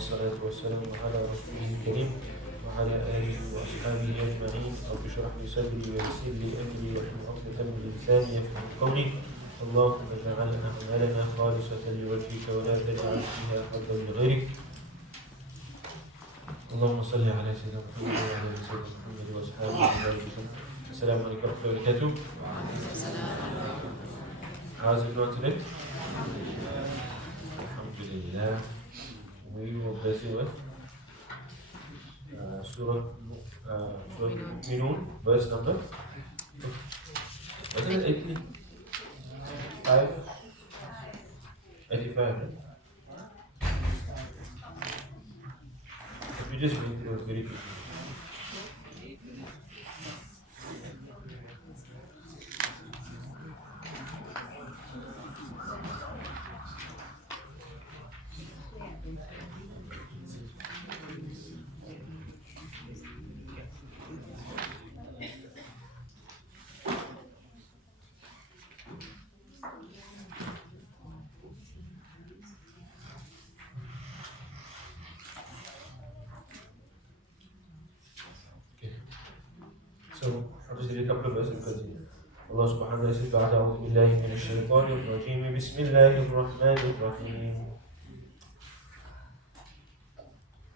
والصلاة والسلام على رسوله الكريم وعلى آله وأصحابه أجمعين. رب اشرح لي صدري ويسر لي أمري واحلل عقدة من لساني يفقهوا قولي. اللهم اجعل أعمالنا خالصة لوجهك ولا تجعل فيها حظا لغيرك. اللهم صل على سيدنا محمد وعلى آل سيدنا محمد وأصحابه وبارك وسلم. السلام عليكم ورحمة الله وبركاته. How's everyone today? Alhamdulillah. We were busy with Surah Mu'minun, verse number. Was it 85? 85, right? If we just read through it very quickly. So, I'll just read a couple of verses because Allah subhanahu wa ta'ala says, بعد أعوذ بالله من الشيطان الرجيم بسم الله الرحمن الرحيم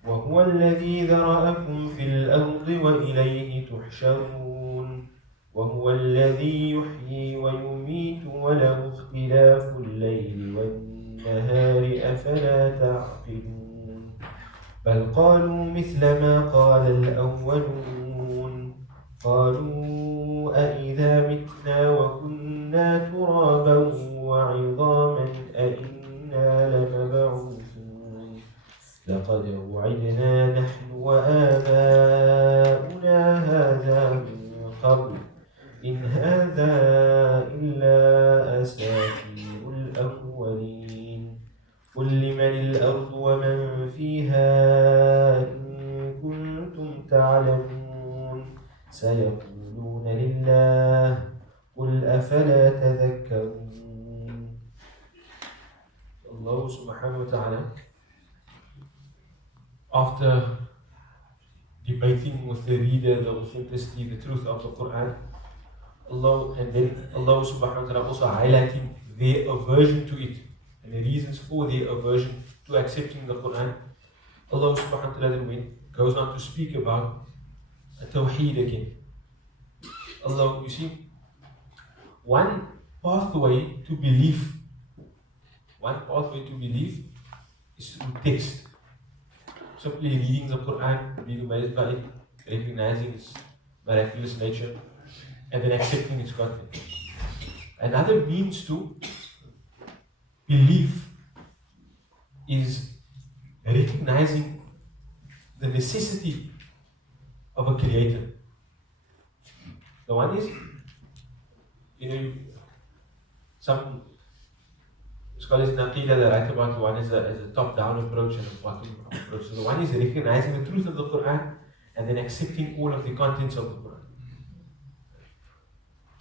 وهو الذي ذرأكم في الأرض وإليه تحشرون وهو الذي يحيي ويميت وله اختلاف الليل والنهار أفلا تعقلون بل قالوا مثل ما قال الأولون قالوا أإذا متنا وكنا ترابا وعظاما أإنا لمبعوثون لقد وعدنا نحن وآباؤنا هذا من قبل إن هذا إلا أساطير الأولين قل لمن الأرض ومن فيها إن كنتم تعلمون سيقولون لله قل أفلا تذكرون. Allah subhanahu wa ta'ala, after debating with the reader the authenticity, the truth of the Quran, Allah subhanahu wa ta'ala also highlighting their aversion to it and the reasons for their aversion to accepting the Quran. Allah subhanahu wa ta'ala then goes on to speak about Tawheed again. Allah, you see, one pathway to belief is through text. Simply reading the Quran, being amazed by it, recognizing its miraculous nature, and then accepting its content. Another means to belief is recognizing the necessity of a creator. The one is, some scholars in Aqidah they write about one as a top-down approach and a bottom-up approach. So the one is recognizing the truth of the Quran and then accepting all of the contents of the Quran.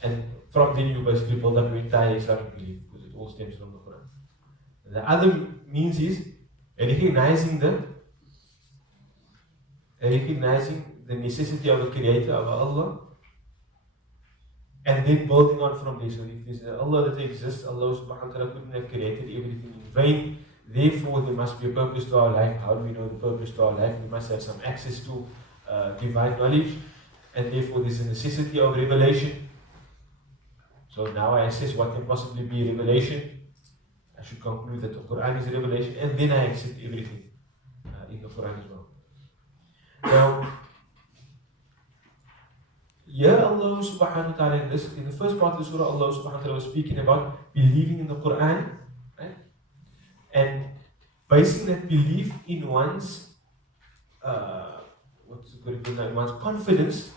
And from then you basically build up your entire Islamic belief because it all stems from the Quran. And the other means is recognizing the necessity of a creator, of Allah, and then building on from there. So if there's Allah that exists, Allah subhanahu wa ta'ala couldn't have created everything in vain. Therefore, there must be a purpose to our life. How do we know the purpose to our life? We must have some access to divine knowledge, and therefore there's a necessity of revelation. So now I assess what can possibly be revelation. I should conclude that the Quran is a revelation, and then I accept everything in the Quran as well. Now, here Allah subhanahu wa ta'ala in the first part of the surah, Allah subhanahu wa ta'ala was speaking about believing in the Quran, right? And basing that belief in one's one's confidence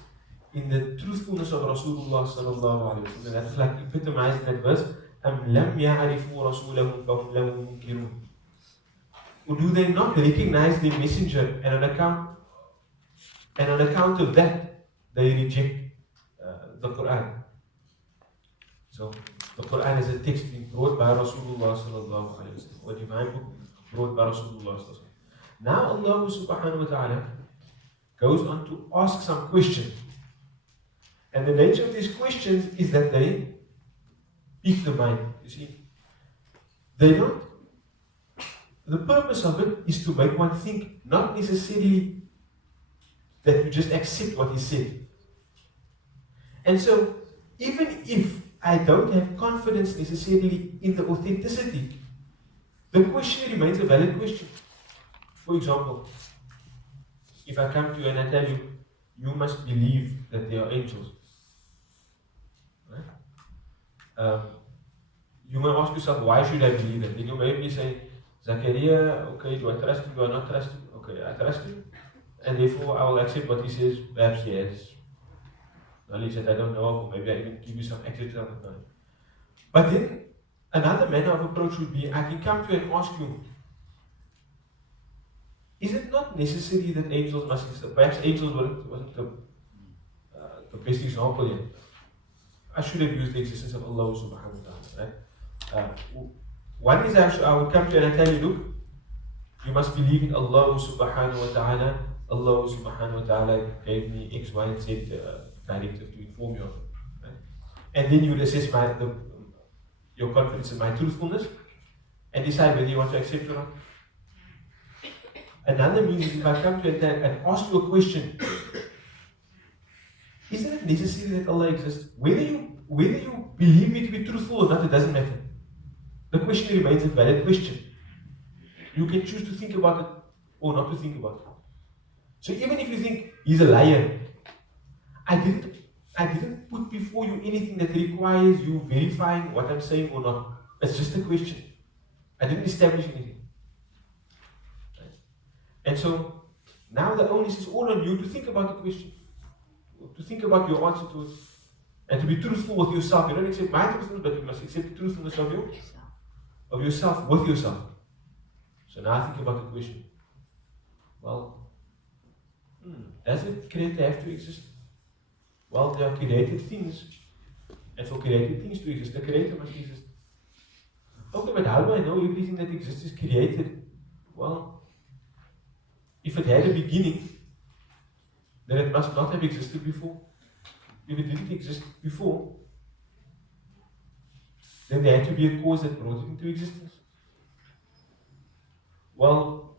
in the truthfulness of Rasulullah sallallahu alaihi wasallam. That's like epitomized in that verse. أَمْ لَمْ يَعْرِفُوا رَسُولَهُمْ فَهُمْ لَهُ مُنْكِرُونَ. Or do they not recognize the messenger, and on account of that they reject the Quran? So the Quran is a text being brought by Rasulullah sallallahu alaihi wasallam, or a divine book brought by Rasulullah sallallahu alaihi wasallam. Now Allah subhanahu wa ta'ala goes on to ask some questions. And the nature of these questions is that they pique the mind. You see, they don't. The purpose of it is to make one think, not necessarily that you just accept what he said. And so, even if I don't have confidence necessarily in the authenticity, the question remains a valid question. For example, if I come to you and I tell you, you must believe that there are angels. Right? You may ask yourself, why should I believe that? Then you maybe say, Zachariah, okay, do I trust him? Do I not trust him? Okay, I trust him. And therefore I will accept what he says. Perhaps he has knowledge that I don't know of, or maybe I even give you some extra knowledge. But then another manner of approach would be, I can come to you and ask you, is it not necessary that angels must exist? Perhaps angels wasn't the best example yet. I should have used the existence of Allah subhanahu wa ta'ala, right? One is I would come to you and I tell you, look, you must believe in Allah subhanahu wa ta'ala. Allah subhanahu wa ta'ala gave me X, Y, and Z directive to inform you of it. Right? And then you will assess your confidence in my truthfulness and decide whether you want to accept or not. Another means is if I come to you and ask you a question, isn't it necessary that Allah exists? Whether you believe me to be truthful or not, it doesn't matter. The question remains a valid question. You can choose to think about it or not to think about it. So even if you think he's a liar, I didn't put before you anything that requires you verifying what I'm saying or not. It's just a question. I didn't establish anything. Right? And so now the onus is all on you to think about the question, to think about your answer to it, and to be truthful with yourself. You don't accept my truthfulness, but you must accept the truthfulness of yourself with yourself. So now think about the question. Well, does the creator have to exist? Well, there are created things, and for created things to exist, the creator must exist. Okay, but how do I know everything that exists is created? Well, if it had a beginning, then it must not have existed before. If it didn't exist before, then there had to be a cause that brought it into existence. Well,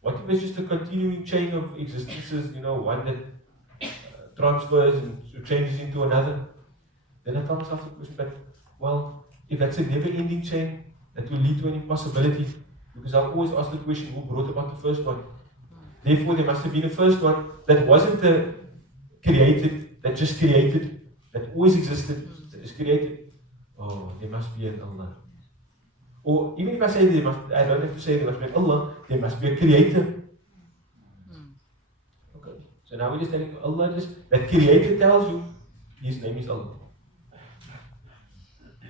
what if it's just a continuing chain of existences, one that transfers and changes into another? Then I tell myself the question, but, well, if that's a never-ending chain, that will lead to an impossibility, because I'll always ask the question, who brought about the first one? Therefore, there must have been a first one that wasn't created, that just created, that always existed, that is created. Oh, there must be an Allah. Or even if I say I don't have to say there must be an Allah, there must be a creator. Okay. So now we're just telling Allah, that creator tells you his name is Allah.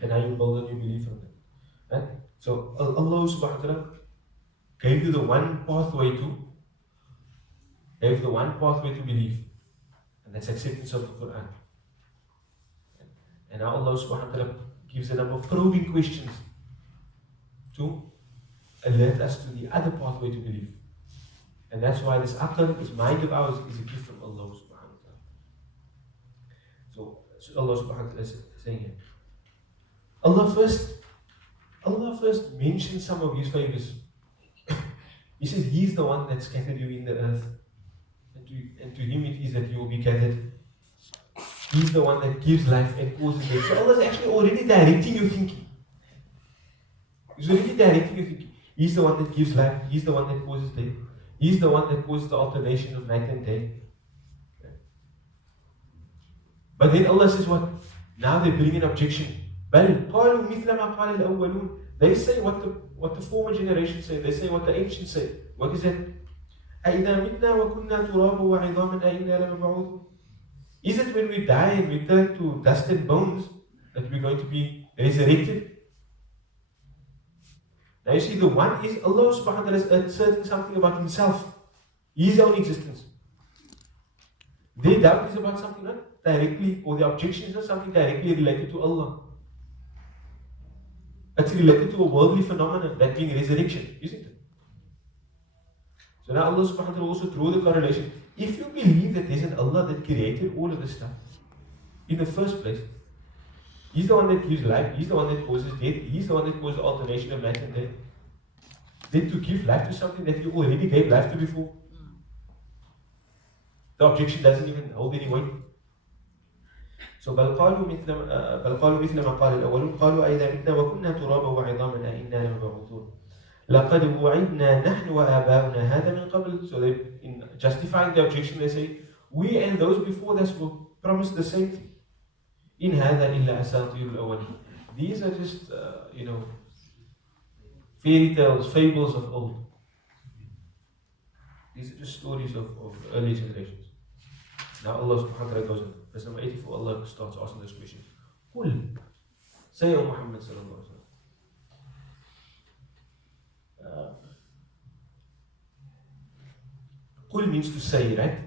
And now you build a new belief on that. Right? So Allah subhanahu wa ta'ala gave you the one pathway to believe. And that's acceptance of the Quran. And now Allah subhanahu wa ta'ala gives a number of probing questions to alert us to the other pathway to believe. And that's why this aql, this mind of ours, is a gift from Allah subhanahu wa ta'ala. So Allah subhanahu wa ta'ala is saying here, Allah first mentions some of his favors. He says he's the one that scattered you in the earth. And to him it is that you will be gathered. He's the one that gives life and causes death. So Allah is actually already directing your thinking. He's already directing your thinking. He's the one that gives life. He's the one that causes death. He's the one that causes the alternation of night and day. But then Allah says what? Now they bring an objection. They say what the former generation say. They say what the ancients say. What is that? Is it when we die and we turn to dust and bones that we're going to be resurrected? Now you see, the one is Allah subhanahu wa ta'ala is asserting something about himself, his own existence. Their doubt is about something not directly, or the objection is not something directly related to Allah. It's related to a worldly phenomenon, that being resurrection, isn't it? So now Allah subhanahu wa ta'ala also draw the correlation. If you believe that there's an Allah that created all of this stuff in the first place, He's the one that gives life, He's the one that causes death, He's the one that causes alternation of life and death. Then to give life to something that you already gave life to before, the objection doesn't even hold any weight. So بل قالوا مثل ما قال الأولون قالوا أئذا متنا وكنا ترابا وعظاما أئنا لمبعوثون لقد وعدنا نحن وآباؤنا هذا من قبل. So they, in justifying the objection, they say we and those before us were promised the same thing. إن هذا إلا أساطير الأولين. These are just fairy tales, fables of old. These are just stories of early generations. Now Allah subhanahu wa ta'ala goes on. Verse number 84, Allah starts asking this question. Qul, say O Muhammad sallallahu alaihi wasallam. Qul means to say, right?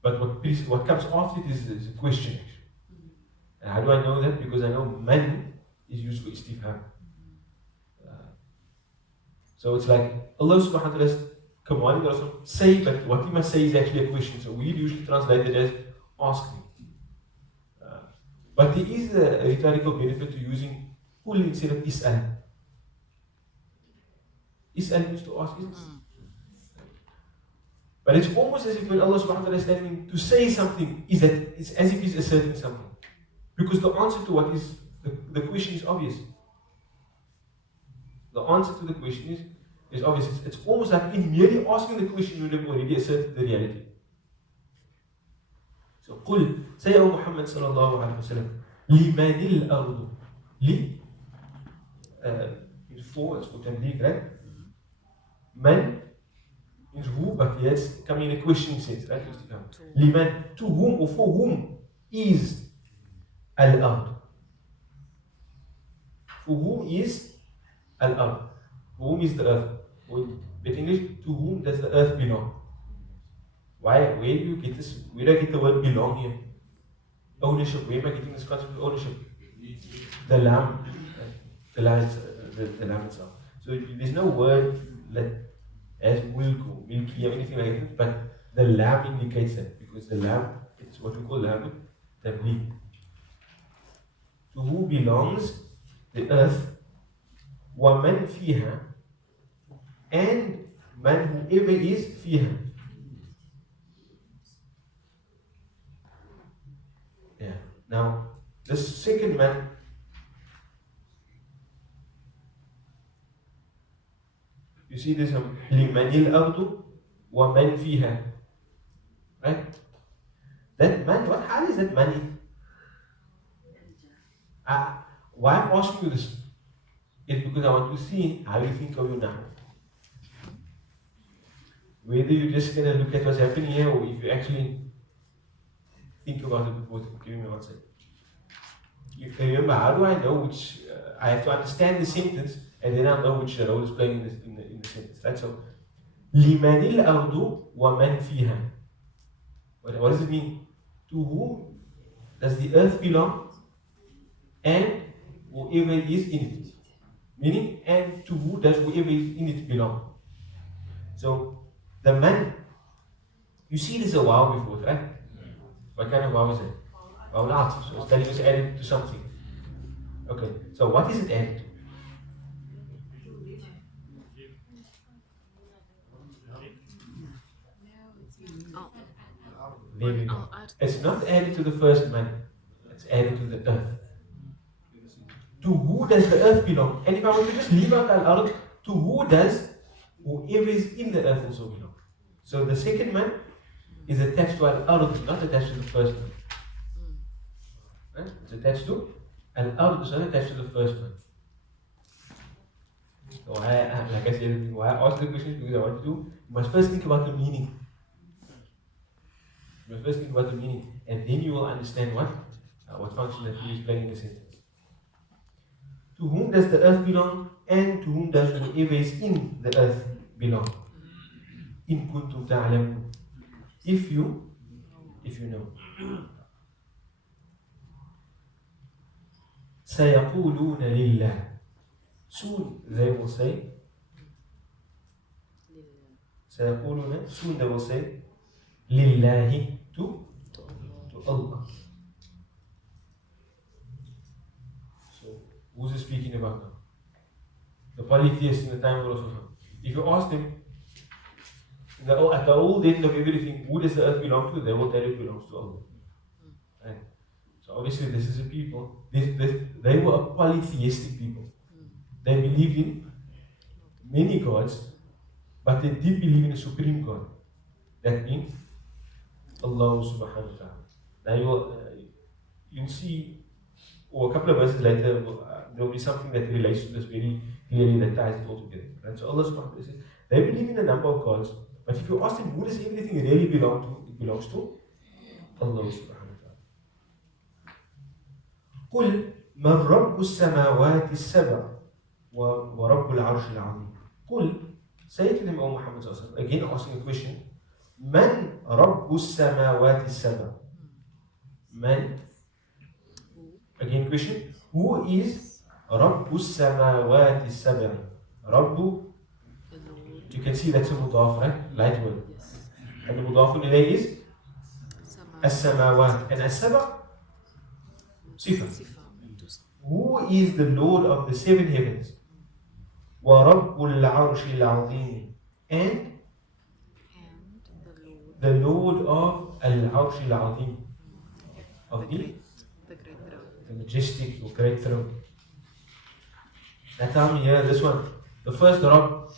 But what comes after it is a question. And how do I know that? Because I know man is used for istifham. So it's like Allah subhanahu wa ta'ala is commanding us to say, but what he must say is actually a question. So we usually translate it as ask me. But there is a rhetorical benefit to using qul instead of is'al. Is'al means to ask, isn't it? But it's almost as if when Allah subhanahu wa ta'ala is telling to say something, it's as if he's asserting something. Because the answer to what is the question is obvious. The answer to the question is obvious. It's almost like in merely asking the question, you have already asserted the reality. So, قل, say O Muhammad sallallahu alayhi wa sallam, limanil ardu. Li is for, it's for tamliq, right? Man is who, but yes, coming in a questioning sense, right? Liman, to whom or for whom is al-ard? For whom is al-ard? For whom is the earth? Or in English, to whom does the earth belong? Where do you get this? Where do I get the word belong here? Ownership. Where am I getting this concept of ownership? The lamb. The lamb itself. So there's no word that has milk or milky or anything like that, but the lamb indicates that, because the lamb, it's what we call lamb, tabligh. To who belongs the earth, وَمَنْ فِيهَا, and man whoever is fiha. Yeah. Now, the second man, you see this limanil ardu wa man fiha, right? That man, what hal is that money? Why I'm asking you this is because I want to see how you think of you now. Whether you're just going to look at what's happening here, or if you actually think about it before giving me an answer. You can remember, how do I know which, I have to understand the sentence, and then I know which role is playing in the sentence. Right? So, limanil ardu wa man fiha. What does it mean? To whom does the earth belong, and whoever is in it? Meaning, and to who does whoever is in it belong? So, the man, you see this a while before, right? What kind of wow is it? Wow, not. So it's telling us added to something. Okay, so what is it added to? There we go. It's not added to the first man, it's added to the earth. To who does the earth belong? And if I were to just leave out al-ard, to who does whoever is in the earth also belong? So the second man is attached to al-ard, not attached to the first man. Right? It's attached to al-ard, it's not attached to the first man. So like I said, why I asked the question, because I want to you must first think about the meaning. You must first think about the meaning, and then you will understand what function that he is playing in the sentence. To whom does the earth belong, and to whom does whoever is in the earth belong? In kuntum ta'lamun. If you know. سَيَقُولُونَ لِلَّهِ. Soon they will say سيقولون, soon they will say, لله, to Allah. So, who's he speaking about now? The polytheists in the time of Rasulullah. If you ask them, at the old end of everything, who does the earth belong to? They will tell you it belongs to Allah. Right? So obviously this is a people, they were a polytheistic people. They believed in many gods, but they did believe in a supreme God. That means Allah subhanahu wa ta'ala. Now you'll see, or a couple of verses later, there will be something that relates to this very clearly that ties it all together. Right? So Allah subhanahu wa ta'ala says, they believe in a number of gods, but if you ask them, who does everything really belong to? It belongs to Allah subhanahu wa ta'ala. قل من رب السماوات السبع ورب العرش العظيم. قل, say to them, O Muhammad sallallahu alaihi wasallam, again asking a question. من رب السماوات السبع. من, again question. Who is رب السماوات السبع? رب, you can see that's a mudaf, right? Light word. And the mudaf ilayh is السماوات. And السبع صفة. Who is the Lord of the seven heavens? وَرَبُّ الْعَرْشِ الْعَظِيمِ. And the Lord of Al-Arsh Al-Azim. Of the majestic or great throne. Now tell me here, this one. The first Rabb,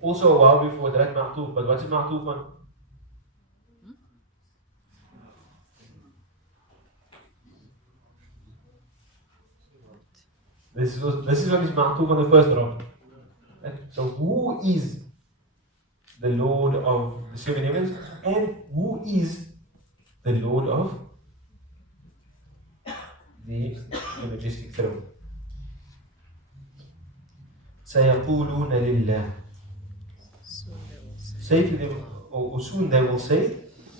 also a while before that Ma'tuf, but what's it Ma'tuf on? This is what is Ma'tuf on the first Rabb. Right? So who is the Lord of the seven heavens, and who is the Lord of the majestic throne? سيقولون لله. Say to them, or soon they will say,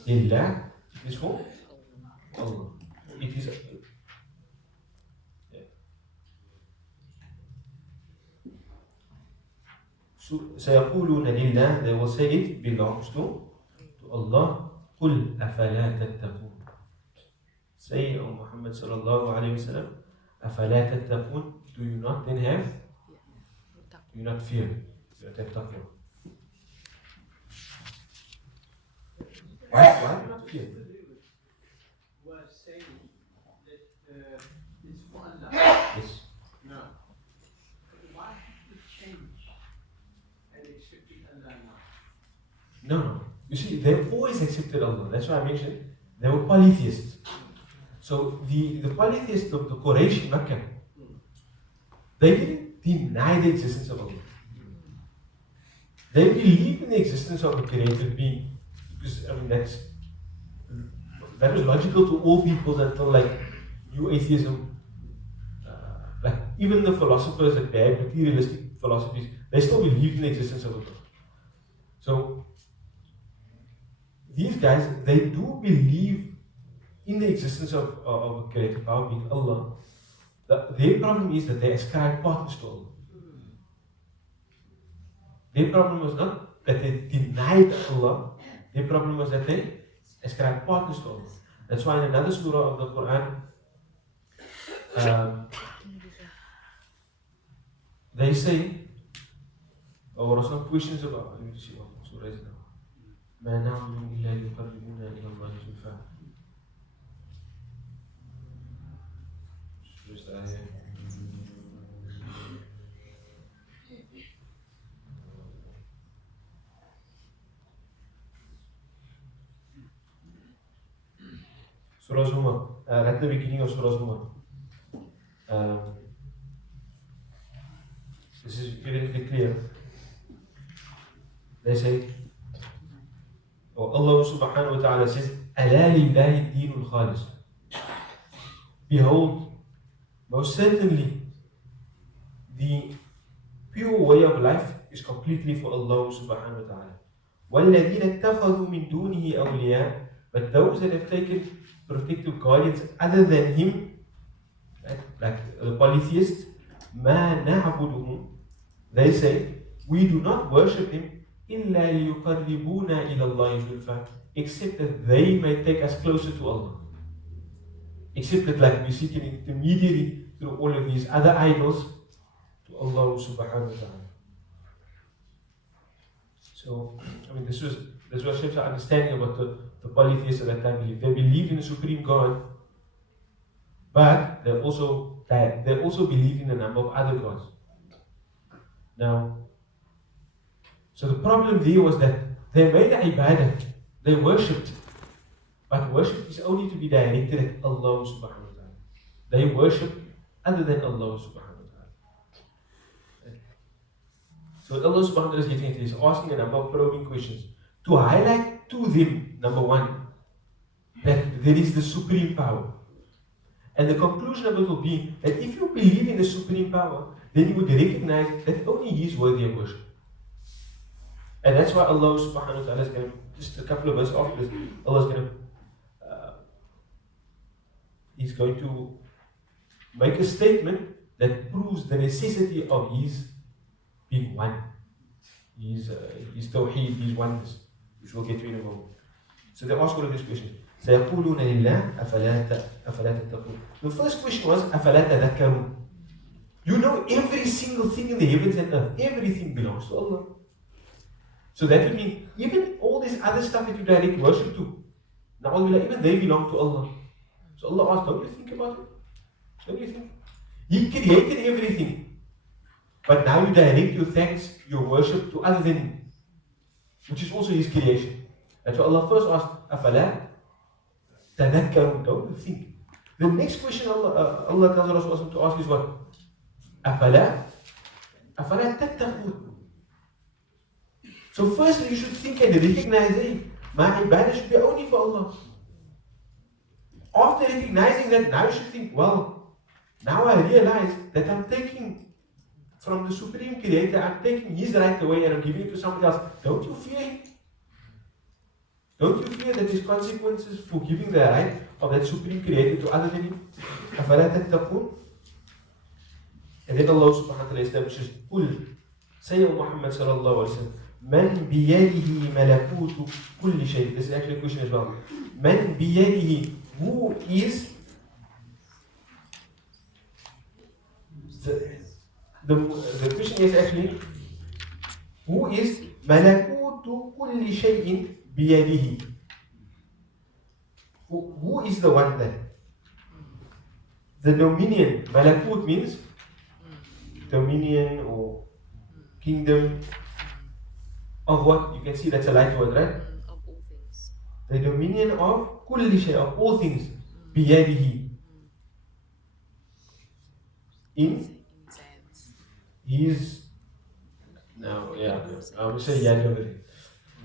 لله. It is for Allah. It is. سيقولون لله, they will say it belongs to Allah. قل أفلا تتقون. Say, O Muhammad sallallahu alayhi wa sallam, أفلا تتقون, do you not then have? Do you not fear? Do you not have taqwa? Why do you not fear? Was saying that it's for Allah. Yes. No. Why have to change and accepting Allah now? No. You see, they've always accepted Allah. That's why I mentioned they were polytheists. So the polytheists of the Quraysh in Makkah, they didn't deny the existence of Allah. They believed in the existence of a created being. Because I mean that was logical to all peoples until like new atheism, like even the philosophers that had materialistic philosophies, they still believed in the existence of a God. So these guys, they do believe in the existence of a creative power being Allah. Their problem is that they ascribe partners to Allah. Their problem was not that they denied Allah. Their problem was that they ascribed partners to Allah. That's why in another surah of the Quran, they say, or there are some questions about, let me see what surah is now. ما نعبد إلا ليقربونا إلى الله زلفى. Just Surah Zumar, at the beginning of Surah Zumar. This is very clear. They say, or Allah subhanahu wa ta'ala says, أَلَا لِلَّهِ الدِّينُ الْخَالِصُ. Behold, most certainly, the pure way of life is completely for Allah subhanahu wa ta'ala. وَالَّذِينَ اتَّخَذُوا مِن دُونِهِ أَوْلِيَاءَ. But those that have taken protective guardians other than Him, like the polytheists, مَا نَعْبُدُهُمْ. They say, we do not worship Him إِلَّا لِيُقَرِّبُونَا إِلَى اللَّهِ زُلْفَى, except that they may take us closer to Allah. Except that like we seek an intermediary through all of these other idols to Allah subhanahu wa ta'ala. So, I mean, this was Sheikh's understanding about the polytheists at that time. They believed in a supreme God, but they also believed in a number of other gods. Now, so the problem there was that they made ibadah, they worshipped, but worship is only to be directed at Allah subhanahu wa ta'ala. They worship other than Allah subhanahu wa ta'ala. So Allah subhanahu wa ta'ala is getting at this, asking a number of probing questions to highlight to them, number one, that there is the supreme power. And the conclusion of it will be that if you believe in the supreme power, then you would recognize that only He is worthy of worship. And that's why Allah subhanahu wa ta'ala is going to, just a couple of verses after this, Allah is going to, He's going to make a statement that proves the necessity of His being one. His tawheed, His oneness, which we'll get to in a moment. So they ask all of these questions. سيقولون لله أفلا تتقون. The first question was أفلا تذكرون. You know every single thing in the heavens and earth, everything belongs to Allah. So that would mean even all this other stuff that you direct worship to, now even they belong to Allah. So Allah asked, don't you think about it? Don't you think? He created everything. But now you direct your thanks, your worship to other than Him, which is also His creation. That's why Allah first asked, أفلا تذكرون, don't you think? The next question Allah tells us to ask is what? أفلا تتقون. So firstly you should think and recognize that my ibadah should be only for Allah. After recognizing that, now you should think, well, now I realize that I'm taking from the Supreme Creator, I'm taking His right away and I'm giving it to somebody else. Don't you fear Him? Don't you fear that there's consequences for giving the right of that Supreme Creator to other than Him? أَفَلَا تَتَّقُونَ. And then Allah subhanahu wa ta'ala establishes, قُلْ, say O Muhammad sallallahu alayhi wa sallam, مَنْ بِيَدِهِ مَلَكُوتُ كُلِّ شَيْءٍ. This is actually a question as well. مَنْ بِيَدِهِ, who is the question is actually, who is مَلَكُوتُ كُلِّ شَيْءٍ بِيَدِهِ? Who is the one that? The dominion, Malakut means dominion or kingdom of what? You can see that's a light word, right? Of all things. The dominion of kulli shay, of all things. Biyadihi. In His. No, yeah. I will say yad over it.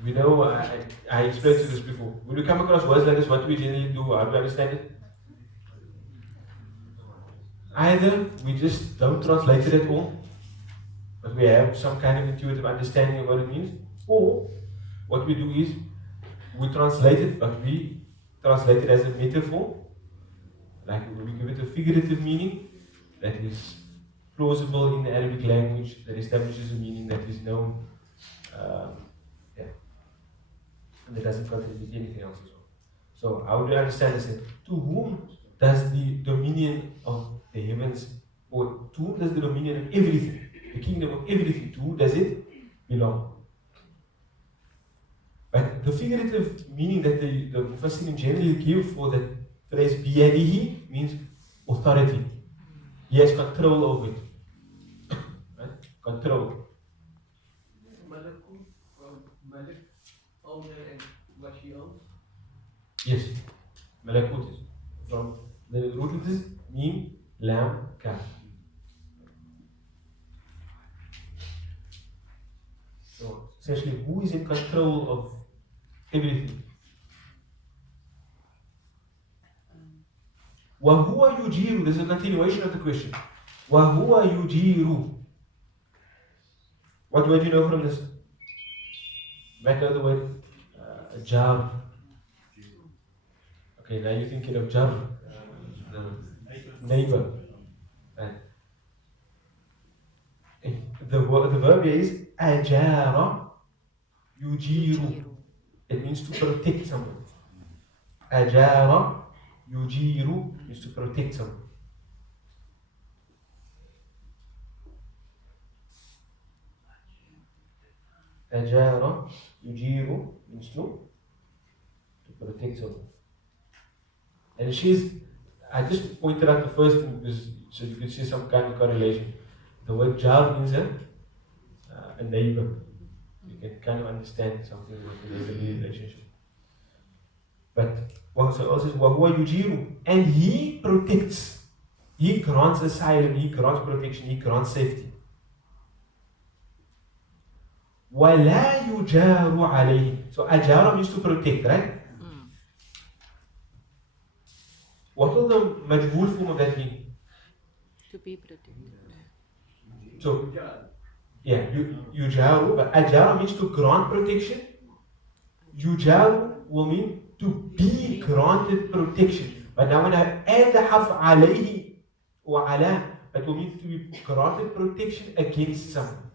We know, I explained to this before. When we come across words like this, what do we generally do? How do we understand it? Either we just don't translate it at all, but we have some kind of intuitive understanding of what it means, or what we do is we translate it, but we translate it as a metaphor, like we give it a figurative meaning that is plausible in the Arabic language, that establishes a meaning that is known, and that doesn't contradict anything else as well. So how do you understand this? To whom does the dominion of the heavens, or to whom does the dominion of everything, the kingdom of everything, to whom does it belong? But the figurative meaning that the Mufassirin generally give for the phrase biyadihi means authority. He has control over it. Right? Control. Malakut from Malik, owner, and what he owns. Yes. Malakut is from the root of this mean lam kaf. So essentially, who is in control of everything? وَهُوَ يُجِيرُ. This is a continuation of the question. وَهُوَ يُجِيرُ. What word do you know from this? Back to the word jar. Okay, now you're thinking of jar. Neighbor. Right. The verb here is ajara yujiru. It means to protect someone. Ajara, yujiru means to protect someone. Ajara, yujiru means to protect someone. And I just pointed out the first thing because so you can see some kind of correlation. The word jar means a neighbor. You can kind of understand something with the neighborly relationship. But so also says, وَهُوَ يُجِيرُ, and he protects. He grants asylum, he grants protection, he grants safety. وَلَا يُجَارُ عَلَيْهِ. So ajara means to protect, right? What will the majhul form of that mean? To be protected. So, yeah, yujaru, but ajara means to grant protection. Yujaru will mean to be granted protection. But now when I add the harf alayhi or ala, it will mean to be granted protection against someone.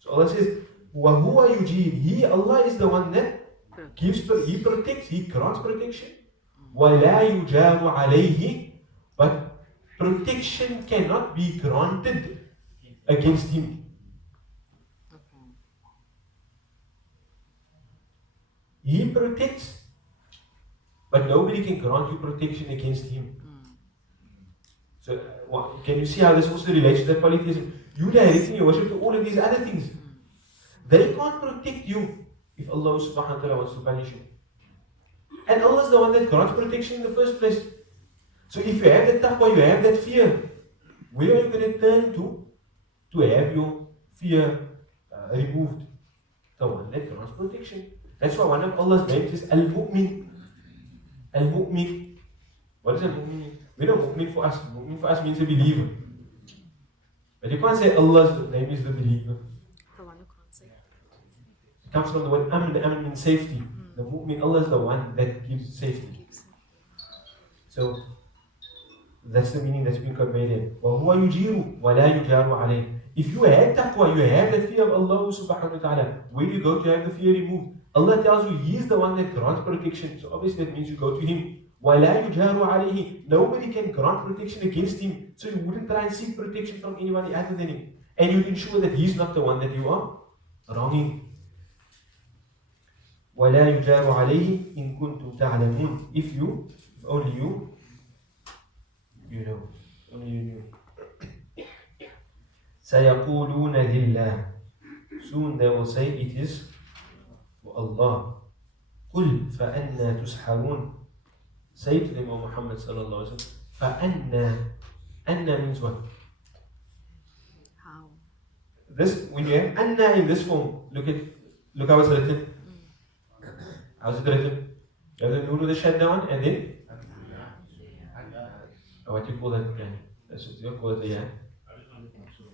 So Allah says, وَهُوَ يُجِيرُ. He, Allah, is the one that gives, He protects, He grants protection. وَلَا يُجَارُ عَلَيْهِ. But protection cannot be granted against Him. He protects, but nobody can grant you protection against Him. So, can you see how this also relates to that polytheism? You directing your worship to all of these other things. They can't protect you if Allah subhanahu wa ta'ala wants to punish you. And Allah is the one that grants protection in the first place. So if you have that taqwa, you have that fear, where are you going to turn to have your fear removed? The one that grants protection. That's why one of Allah's names is Al-Mu'min. Al-Mu'min. What does Al-Mu'min mean? We know Mu'min for us. Mu'min for us means a believer. But you can't say Allah's name is the believer. The one who can't say. It comes from the word Amn. Amn means safety. The Mu'min, Allah is the one that gives safety. So, that's the meaning that's being conveyed here. وَهُوَ يُجِيرُ وَلَا يُجَارُ عَلَيْهِ. If you have taqwa, you have the fear of Allah subhanahu wa ta'ala, where do you go to have the fear removed? Allah tells you He is the one that grants protection. So obviously that means you go to Him. وَلَا يُجَارُ عَلَيْهِ. Nobody can grant protection against Him. So you wouldn't try and seek protection from anybody other than Him. And you'd ensure that He's not the one that you are wronging. وَلَا يُجَارُ عَلَيْهِ إِن كُنتُمْ تَعْلَمُونَ. If only you know. Only you knew. سَيَقُولُونَ لِلَّهِ. Soon they will say it is for Allah. قُلْ فَأَنَّا تُسْحَرُونَ. Say to them, O Muhammad sallallahu alaihi wasallam, فَأَنَّا. Anna means what? How? This, when you have anna in this form, look how it's written. How's it written? You have the noon with the shut down and then what do you call that? Yeah. That's what you call it, yeah.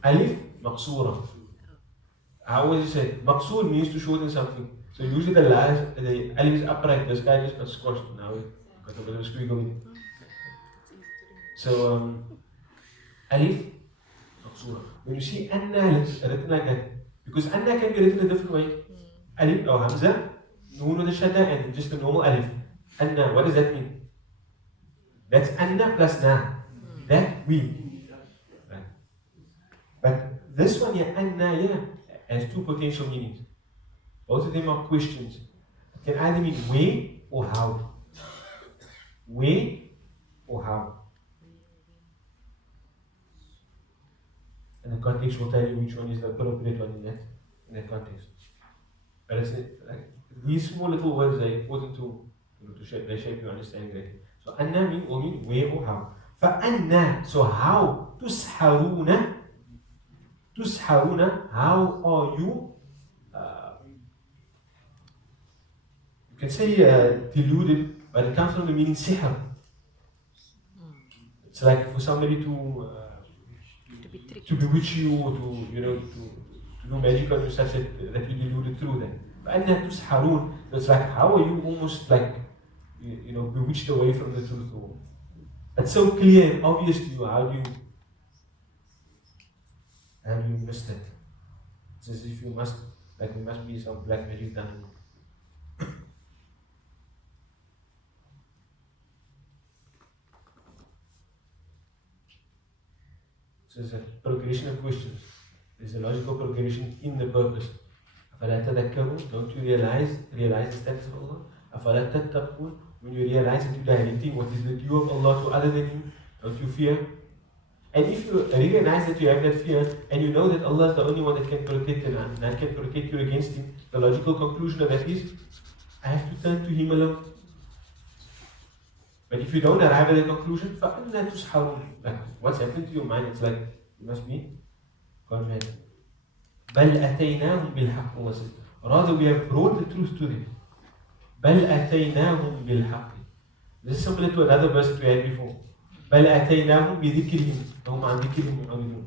Alif, maqsoora. How would you say? Maqsoor means to shorten something. So usually the alif is upright, this guy just got squashed. Now we got a bit of a squiggle in. So alif, maqsoora. When you see anna written like that, because anna can be written a different way. Alif or hamza, noon with a shadda, and just a normal alif. Anna, what does that mean? That's anna plus na. That we. Right. But this one here, anna, has two potential meanings. Both of them are questions. It can either mean where or how. Where or how. And the context will tell you which one is the appropriate one in that context. But it's like these small little words are important to shape your understanding greatly. So anna will mean where or how. فَأَنَّا, so how? تُسْحَرُونَ. How are you? You can say deluded, but it comes from the meaning sihr. It's like for somebody to bewitch you or to do magic on you such that you deluded through them. فَأَنَّا تُسْحَرُونَ. It's like how are you almost like bewitched away from the truth? It's so clear and obvious to you. How do you miss that? It's as if you must Like there must be some black magic done. So there's a progression of questions. There's a logical progression in the purpose. أفلا تذكرون? Don't you realize the status of Allah? أفلا تتقون? When you realize that you are directing what is the due of Allah to other than Him, don't you fear? And if you recognize that you have that fear, and you know that Allah is the only one that can protect and that can protect you against Him, the logical conclusion of that is, I have to turn to Him alone. But if you don't arrive at that conclusion, فَأَنَّا تُسْحَرُونَ? Like, what's happened to your mind? It's like, you must be gone mad. بَلْ أَتَيْنَاهُمْ بِالْحَقِّ وَصِدْقٍ. Rather, we have brought the truth to them. بَلْ أَتَيْنَاهُمْ بِالْحَقِّ. This is similar to another verse that we had before. بَلْ أَتَيْنَاهُمْ بِذِكْرِهِمْ وَهُمْ عَنْ ذِكْرِهِمْ مُعْرِضُونَ.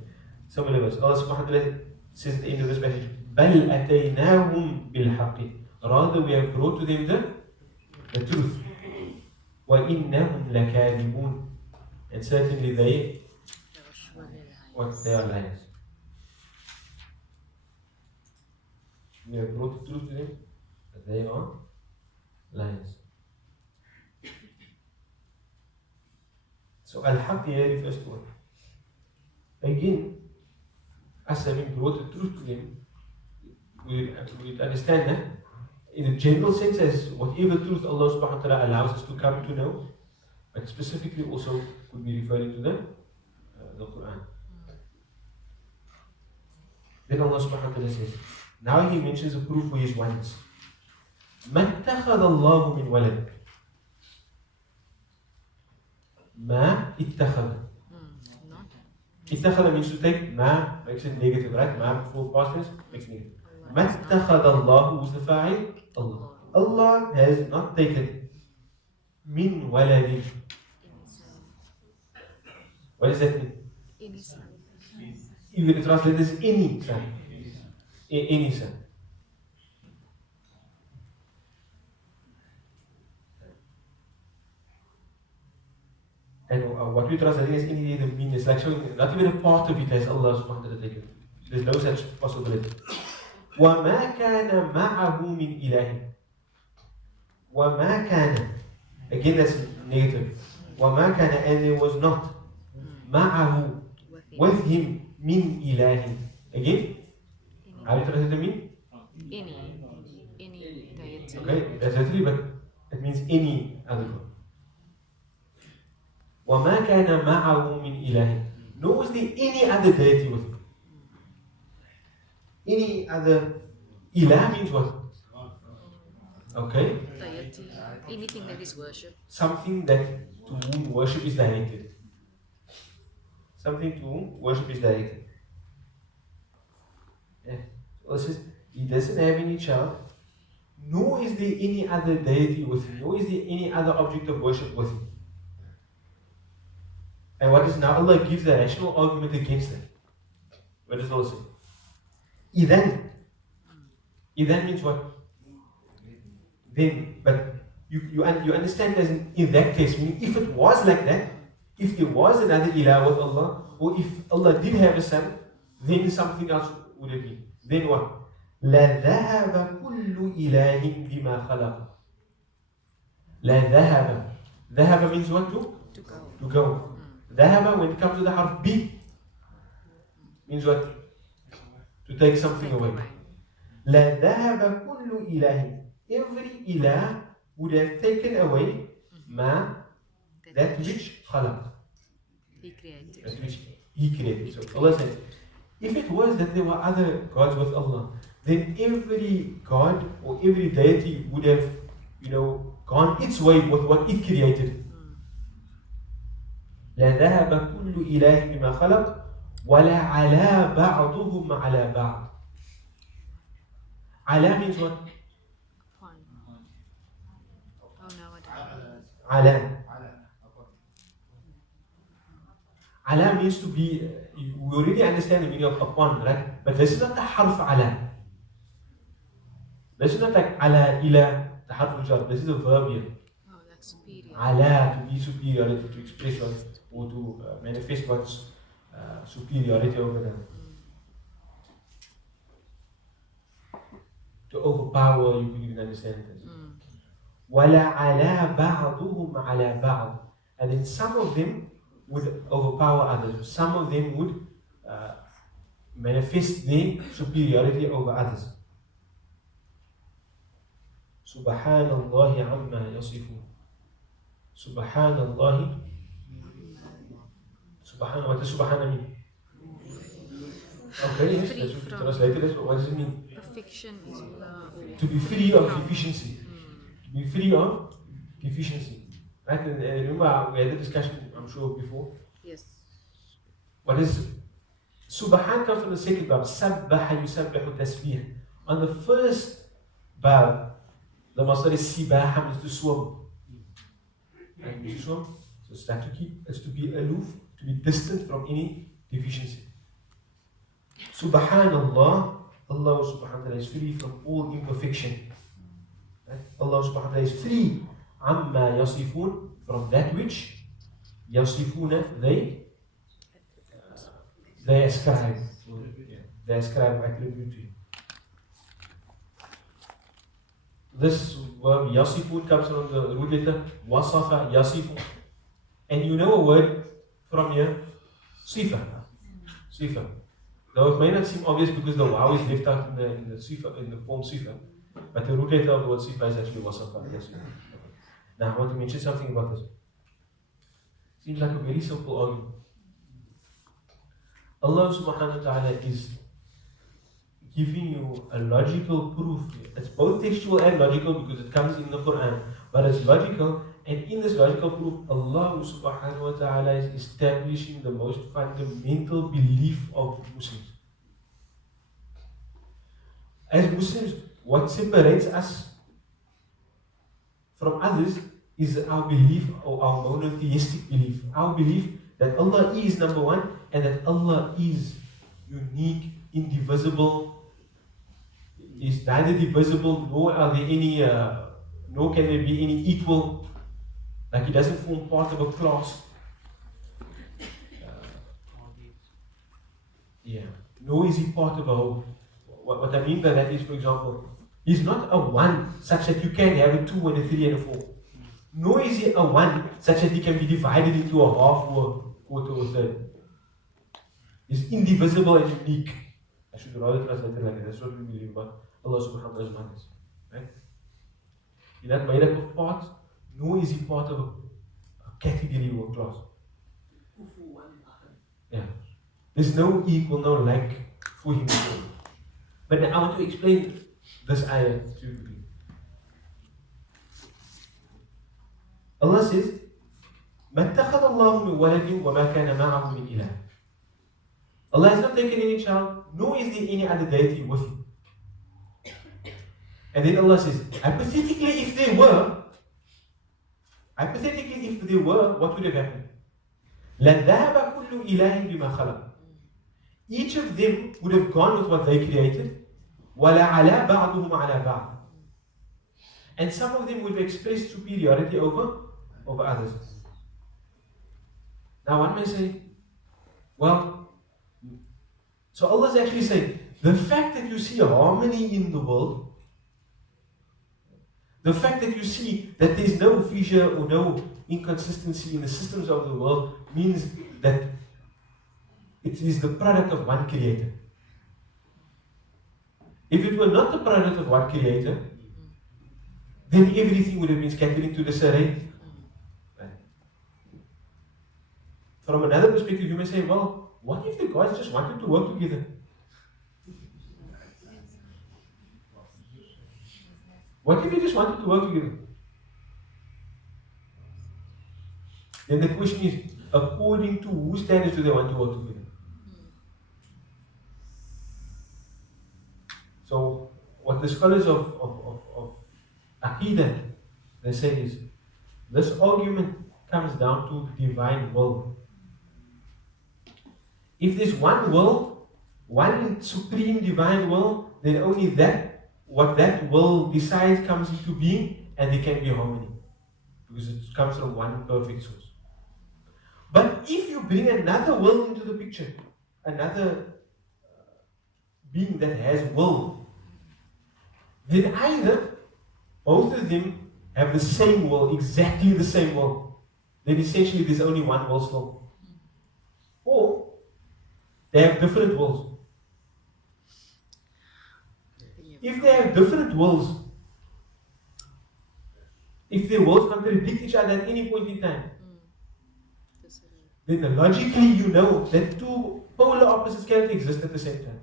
Similar verse. Allah subhanahu wa ta'ala says at the end of this passage, بَلْ أَتَيْنَاهُمْ بِالْحَقِّ. Rather, we have brought to them the truth. وَإِنَّهُمْ لَكَاذِبُونَ. And certainly they are liars. We have brought the truth to them, but they are liars. So Al-Haq here refers to what? Again, as having brought the truth to them, we understand that in a general sense as whatever truth Allah subhanahu wa ta'ala allows us to come to know, but specifically also could be referring to the Quran. Then Allah subhanahu wa ta'ala says, now He mentions a proof for His oneness. مَا اتَّخَذَ اللَّهُ مِنْ وَلَدٍ. ما اتخذ. اتخذ means to take. ما makes it negative, right? ما before past tense makes negative. ما اتخذ الله, who's the fa'il? Allah. Allah has not taken min waladin. What does that mean? Any son. You can translate this any son. Any son. And what we translate as any the mean is like showing not even a part of it has Allah subhanahu wa ta'ala taken. There's no such possibility. وَمَا كَانَ مَعَهُ مِنْ إِلَهٍ. وَمَا كَانَ. Again that's negative. وَمَا كَانَ, and there was not. مَعَهُ, with him, مِنْ إِلَهٍ. Again? How do you translate the mean? Any deity. Okay, that's literally, but it means any other God. وَمَا كَانَ مَعَهُ مِنْ إِلَهٍ. Nor was there any other deity with him. Any other ilah means what? Okay? Deity. Anything that is worshipped. Something that to whom worship is directed. Something to whom worship is directed. Yeah. So it says, He doesn't have any child, nor is there any other deity with him, nor is there any other object of worship with him. And what is now? Allah gives a rational argument against that. What does Allah say? Idhan. Idhan means what? Then, but you understand as in that case, meaning if it was like that, if there was another ilah with Allah, or if Allah did have a son, then something else would have been. Then what? لَذَهَبَ كُلُّ إِلَهٍ بِمَا خَلَقَ. لَذَهَبَ. ذهب means what? To go. To go. ذهب, when it comes to the harf bi, means what? To take something away. لَذَهَبَ كُلُّ إِلَهٍ. Every ilah would have taken away ma, that which khalaq. He created. That which He created. So Allah says, if it was that there were other gods with Allah, then every god or every deity would have, gone its way with what it created. لَذَهَبَ كُلُّ إِلَهٍ بِمَا خَلَقَ وَلَا عَلَى بَعْضُهُمْ عَلَى بَعْضٍ. Ala means what? One. Oh no, I don't know. Ala. Ala means to be, we already understand the meaning of upon, right? But this is not the harf ala. This is not like ala, ila, the harf al-jar. This is a verb here. Oh, that's superior. Ala, to be superiority, to express what, or to manifest one's superiority over them. to overpower, you could even understand it as. Mm. وَلَعَلَى بَعْضُهُمْ عَلَى بَعْضٍ. And then some of them would overpower others. Some of them would manifest their superiority over others. Subhanallah amma yasifun. Subhanallah. Subhan, what does Subhana mean? Okay, yes, Free that's what we from- translated as. What does it mean? Perfection is To be free of from- deficiency. Mm. To be free of deficiency. Right? And remember, we had a discussion, I'm sure, before. Yes. What is Subhan comes from the second bab. Sabbaha yusabbihu tasbih. On the first bab, the masdar is sibaha, means to swim. Right? To swim. So it's not to keep, it's to be aloof, to be distant from any deficiency. Subhanallah, Allah subhanahu wa ta'ala is free from all imperfection. Right? Allah subhanahu wa ta'ala is free amma yasifun, from that which yasifuna, they ascribe. They ascribe attribute to him. This verb yasifun comes from the root letter wasafa yasifu. And you know a word from here, sifa. Sifa. Though it may not seem obvious because the waw is left out in the sifa, in the form sifa, but the root letter of the word sifa is actually wasafa yasifu. Now I want to mention something about this. Seems like a very simple argument. Allah subhanahu wa ta'ala is giving you a logical proof. It's both textual and logical because it comes in the Quran, but it's logical, and in this logical proof, Allah subhanahu wa ta'ala is establishing the most fundamental belief of Muslims. As Muslims, what separates us from others is our belief, or our monotheistic belief. Our belief that Allah is number one, and that Allah is unique, indivisible, is neither divisible, nor are there any, nor can there be any equal, like He doesn't form part of a class. Nor is He part of a whole. What I mean by that is, for example, He's not a one such that you can have a 2 and a 3 and a 4. Nor is He a one such that He can be divided into a half or a quarter or a third. He's indivisible and unique. I should rather translate it like that. That's what we believe about Allah subhanahu wa ta'ala. Right? He's not made up of parts, nor is He part of a category or a class. Yeah. There's no equal, no like for Him. But now I want to explain this ayah to you. Allah says, مَا اتَّخَذَ اللَّهُ مِنْ وَلَدٍ وَمَا كَانَ مَعَهُ مِنْ إِلَهٍ. Allah has not taken any child, nor is there any other deity with Him. And then Allah says, hypothetically if there were, what would have happened? لَذَهَبَ كُلُّ إِلَهٍ بِمَا خَلَقَ. Each of them would have gone with what they created. وَلَعَلَى بَعْضُهُمْ عَلَى بَعْضٍ. And some of them would have expressed superiority over others. Now one may say, well, so Allah is actually saying, the fact that you see harmony in the world, the fact that you see that there is no fissure or no inconsistency in the systems of the world, means that it is the product of one creator. If it were not the product of one creator, then everything would have been scattered into disarray. Right? From another perspective, you may say, well, what if the gods just wanted to work together? What if they just wanted to work together? Then the question is, according to whose standards do they want to work together? So, what the scholars of Aqidah, they say is, this argument comes down to divine will. If there's one will, one supreme divine will, then only that, what that will decides comes into being, and there can be harmony. Because it comes from one perfect source. But if you bring another will into the picture, another being that has will, then either both of them have the same will, exactly the same will, then essentially there's only one will still. Or they have different wills. If they have different wills, if their wills contradict each other at any point in time, then logically you know that two polar opposites cannot exist at the same time.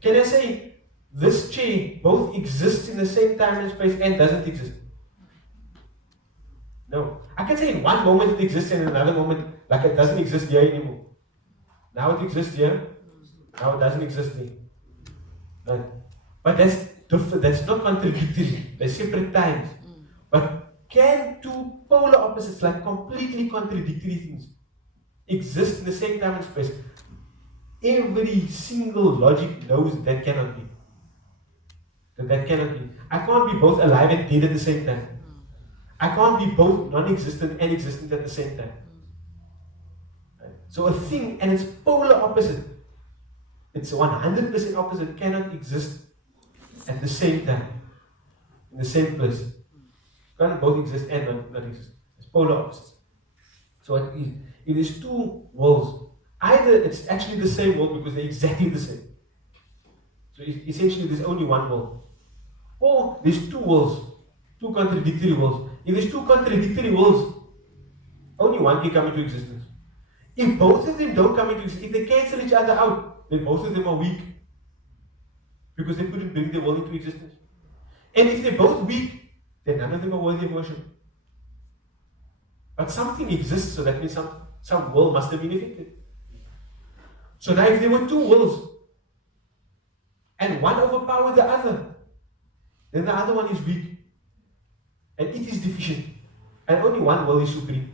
Can I say this chair both exists in the same time and space and doesn't exist? No. I can say in one moment it exists and in another moment like it doesn't exist here anymore. Now it exists here, now it doesn't exist there. Right? But that's different, that's not contradictory, they're separate times. But can two polar opposites, like completely contradictory things, exist in the same time and space? Every single logic knows that cannot be. That cannot be. I can't be both alive and dead at the same time. I can't be both non-existent and existent at the same time. Right? So a thing and its polar opposite, it's 100% opposite, cannot exist at the same time, in the same place. Can't both exist and not exist. It's polar opposites. So it is two worlds. Either it's actually the same world because they're exactly the same. So essentially there's only one world. Or there's two worlds, two contradictory worlds. If there's two contradictory worlds, only one can come into existence. If both of them don't come into existence, if they cancel each other out, then both of them are weak. Because they couldn't bring the world into existence. And if they're both weak, then none of them are worthy of worship. But something exists, so that means some world must have been affected. So now if there were two worlds, and one overpowered the other, then the other one is weak. And it is deficient. And only one world is supreme.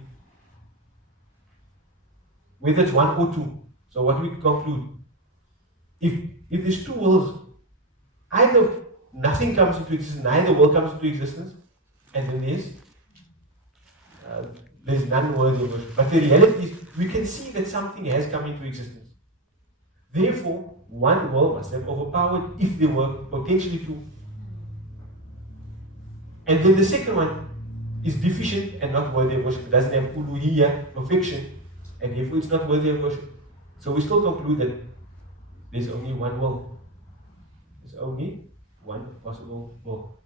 Whether it's one or two. So what we conclude, if there's two worlds, either nothing comes into existence, neither world comes into existence, and then there's none worthy of worship. But the reality is, we can see that something has come into existence. Therefore, one world must have overpowered if there were potentially two. And then the second one is deficient and not worthy of worship. It doesn't have uluhiyya, perfection, and therefore it's not worthy of worship. So we still conclude that there's only one world. There's only one possible will.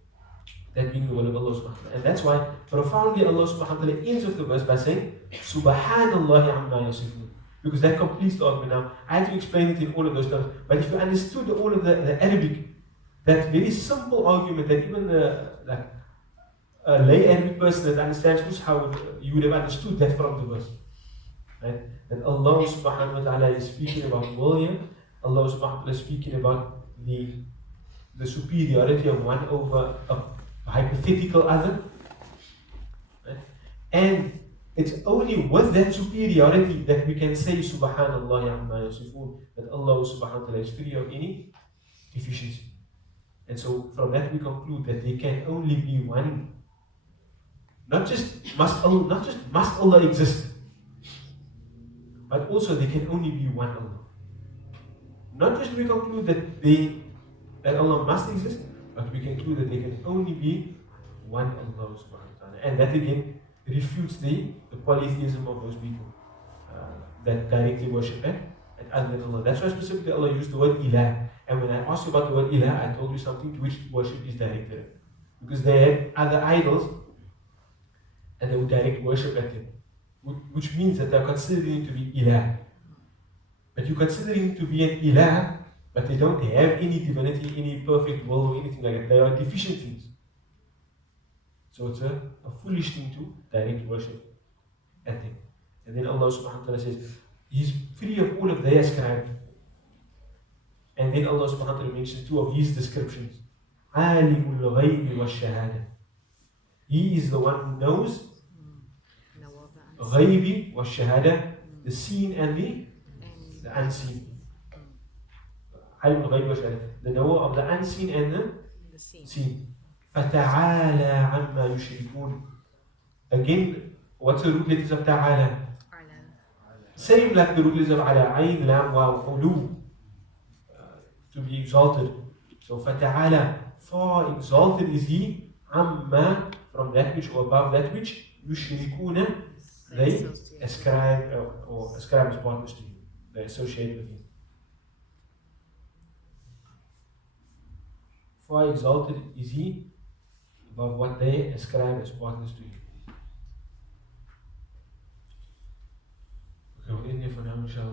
That being the will of Allah subhanahu wa ta'ala. And that's why profoundly Allah subhanahu wa ta'ala ends of the verse by saying, Subhanallahi amma yasifun. Because that completes the argument. Now, I had to explain it in all of those terms. But if you understood all of the Arabic, that very simple argument that even a lay Arabic person that understands Fusha, you would have understood that from the verse. Right? That Allah subhanahu wa ta'ala is speaking about will here. Allah subhanahu wa ta'ala is speaking about the superiority of one over a hypothetical other. Right? And it's only with that superiority that we can say Subhanallah amma yasifun, that Allah subhanahu wa ta'ala is free of any deficiency. And so from that we conclude that there can only be one. Not just must Allah exist, but also there can only be one Allah. Not just we conclude that Allah must exist, but we conclude that there can only be one Allah subhanahu wa ta'ala. And that again refutes the polytheism of those people that directly worship at other than Allah. That's why specifically Allah used the word ilah. And when I asked you about the word ilah, I told you something to which worship is directed at. Because they had other idols and they would direct worship at them. Which means that they're considering it to be ilah. But you're considering it to be an ilah, but they don't have any divinity, any perfect will or anything like that. They are deficient things. So it's a foolish thing to direct worship at them. And then Allah subhanahu wa ta'ala says, He's free of all of their ascribed. And then Allah subhanahu wa ta'ala mentions two of His descriptions. Alimul ghaybi wa shahada. He is the one who knows ghaybi wa shahada, the seen and the unseen. Alimul ghaybi wa shahada, the knower of the unseen and the seen. فَتَعَالَى عَمَّا يُشْرِكُونَ. Again, what's the root letters of ta'ala? Same like the root letters of ala, ayn, lam, waw, ulu, to be exalted. So فَتَعَالَى, far exalted is he, عما, from that which or above that which يشركون, they associate. ascribe or ascribe as partners to him. They associate with him. Far exalted is he above what they ascribe as partners to him. Okay, we'll end here for now, inshallah.